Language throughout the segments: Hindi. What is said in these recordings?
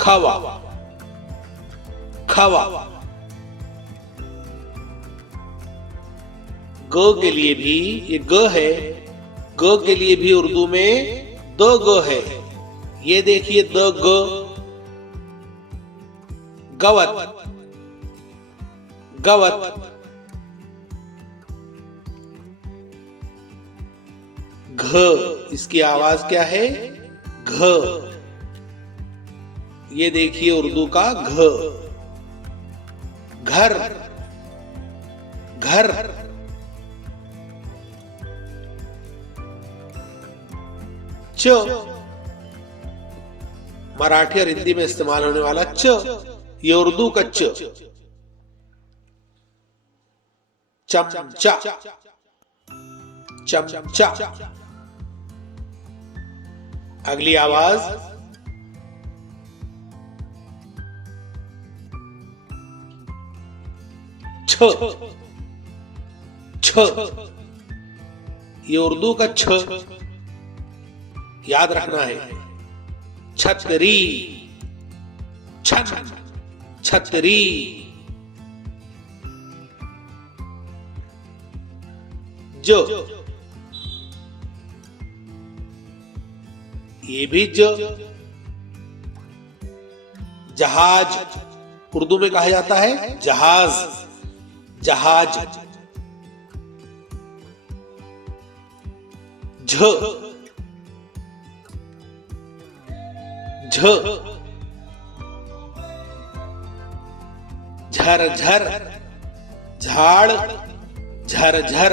खवा, खवा। ग के लिए भी ये ग है, ग के लिए भी उर्दू में द ग है। ये देखिए द ग, गवत, गवत। घ, इसकी आवाज क्या है? घ। ये देखिए उर्दू का घ। घर, घर। च, मराठी और हिंदी में इस्तेमाल होने वाला च, ये उर्दू का च। चमचा, चमचा। अगली आवाज छ, छ। ये उर्दू का छ, याद रखना है। छतरी, छन, छतरी। जो, ये भी जो। जहाज, उर्दू में कहा जाता है जहाज, जहाज। झ, झ। झर, झर, झाड़, झर, झर।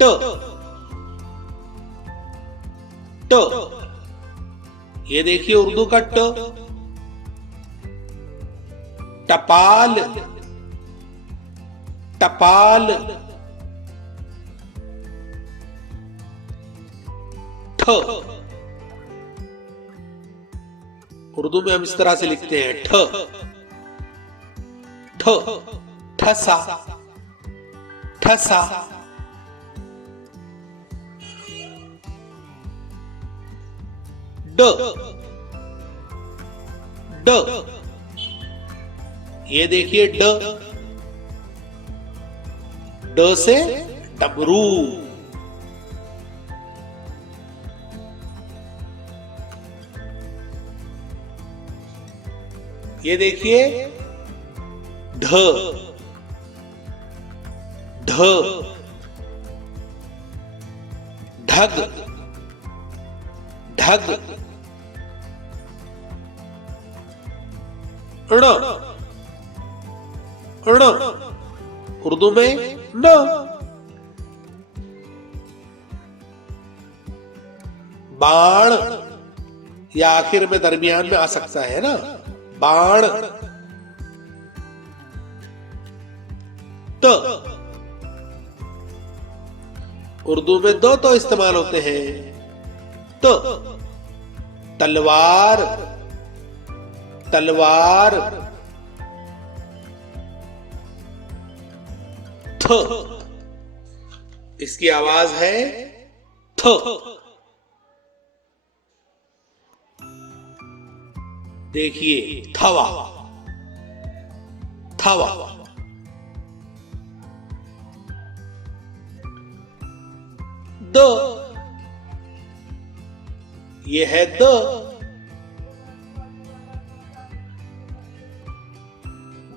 ट, ट। ये देखिए उर्दू का ट। टपाल, टपाल। ठ, उर्दू में हम इस तरह से लिखते हैं ठ, ठ। ठसा, ठसा। ड, ड। ये देखिए ड, ड से डमरू। ये देखिए ढ, ढ। ढग, ढग। ण, ण। उर्दू में न। बाण, या आखिर में दरमियान में आ सकता है ना, बाण। त, उर्दू में दो तो इस्तेमाल होते हैं। त, तलवार, तलवार। थ, इसकी आवाज है थ। देखिए थवा, थवा। द, ये है द।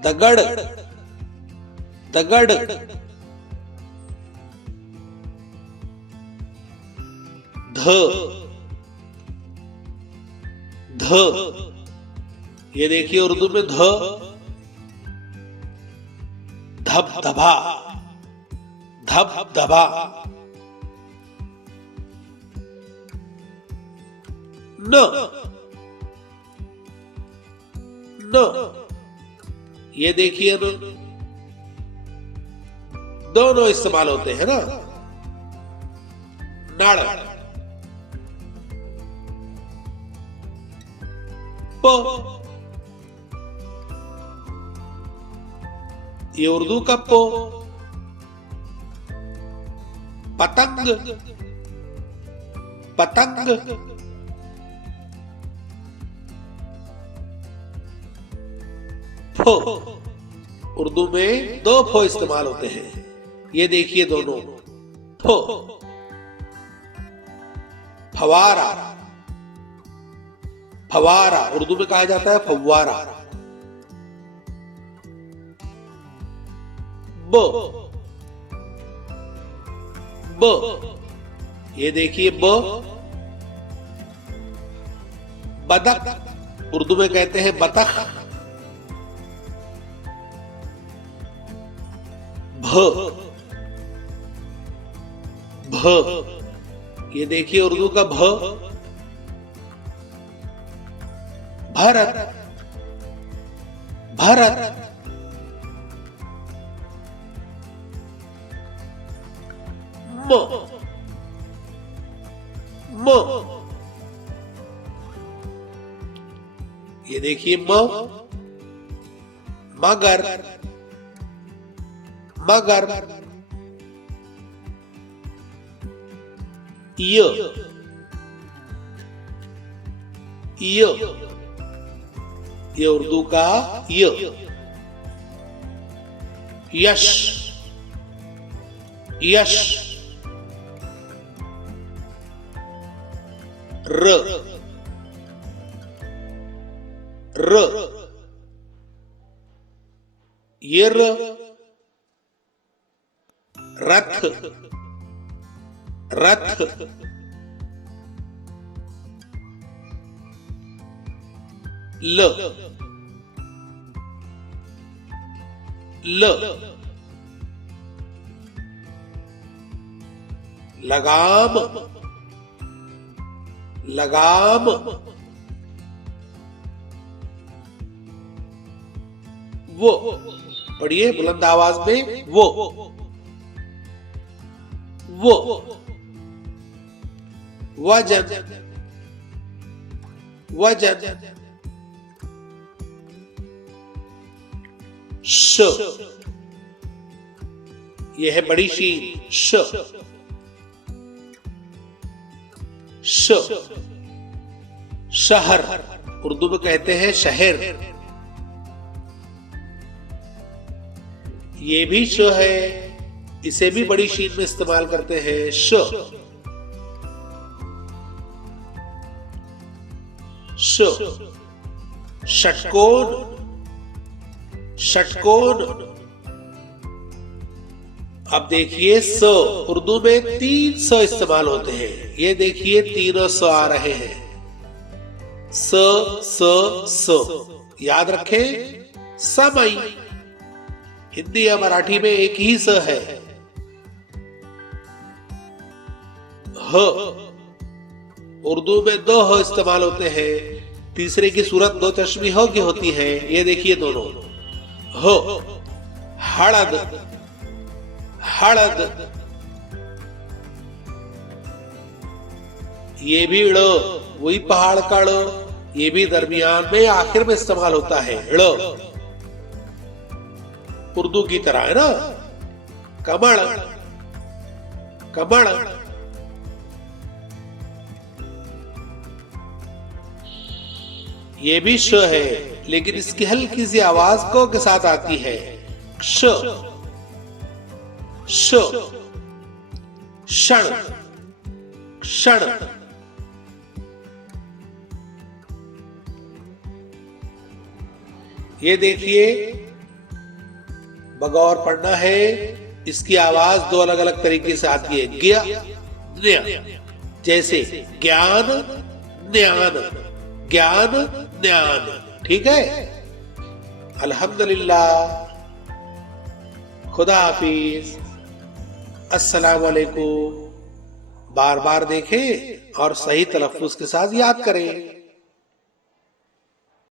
दगड़, दगड़। ध, ध। ये देखिए उर्दू में ध। धबधबा, धबधबा। न, न। ये देखिए न, दोनों इस्तेमाल होते हैं ना। नाड़, प। ये उर्दू का पो। पतंग, पतंग। फो, उर्दू में दो फो इस्तेमाल होते हैं। ये देखिए दोनों, फो। फवारा, फवारा उर्दू में कहा जाता है फव्वारा। ब, ब, ये देखिए ब। बतख उर्दू में कहते हैं बतख। भ, भ, ये देखिए उर्दू का भ। भारत, भारत। म, म, ये देखिए म। मगर, मगर। य, य, ये उर्दू का य। यश, यश। र, र, ये र। रथ, रथ। ल, ल, लगाम, लगाम। वो, पढ़िए बुलंद आवाज में, वो, वो। वजन, वजन। श, यह है बड़ी शीन, श, श। शहर उर्दू में कहते हैं शहर। ये भी श है, इसे भी बड़ी शीन में इस्तेमाल करते हैं, श, श। षटकोण, षटकोण। अब देखिए स, उर्दू में 3 स इस्तेमाल होते हैं। ये देखिए तीनों स आ रहे हैं, स, स, स। याद रखें, समय। हिंदी या मराठी में एक ही स है। ह, उर्दू में 2 ह इस्तेमाल होते हैं। तीसरे की सूरत 2 चश्मी ह की होती है। ये देखिए दोनों, ह, हड़द, हड़द। ये भी ड़, वही पहाड़ का ड़। ये भी दरमियान में आखिर में इस्तेमाल होता है, ड़, उर्दू की तरह है ना। कमल, कमल। ये भी श है, लेकिन इसकी हल्की सी आवाज क के साथ आती है, श, श। क्षण, क्षण। ये देखिए बगौर पढ़ना है, इसकी आवाज 2 अलग अलग तरीके से आती है, ज्ञ, न्य। जैसे ज्ञान, न्यान, ज्ञान, न्यान। ठीक है। अल्हम्दुलिल्लाह, खुदा हाफिज, अस्सलाम वालेकुम। बार बार देखें और सही तलफ्फुज के साथ याद करें।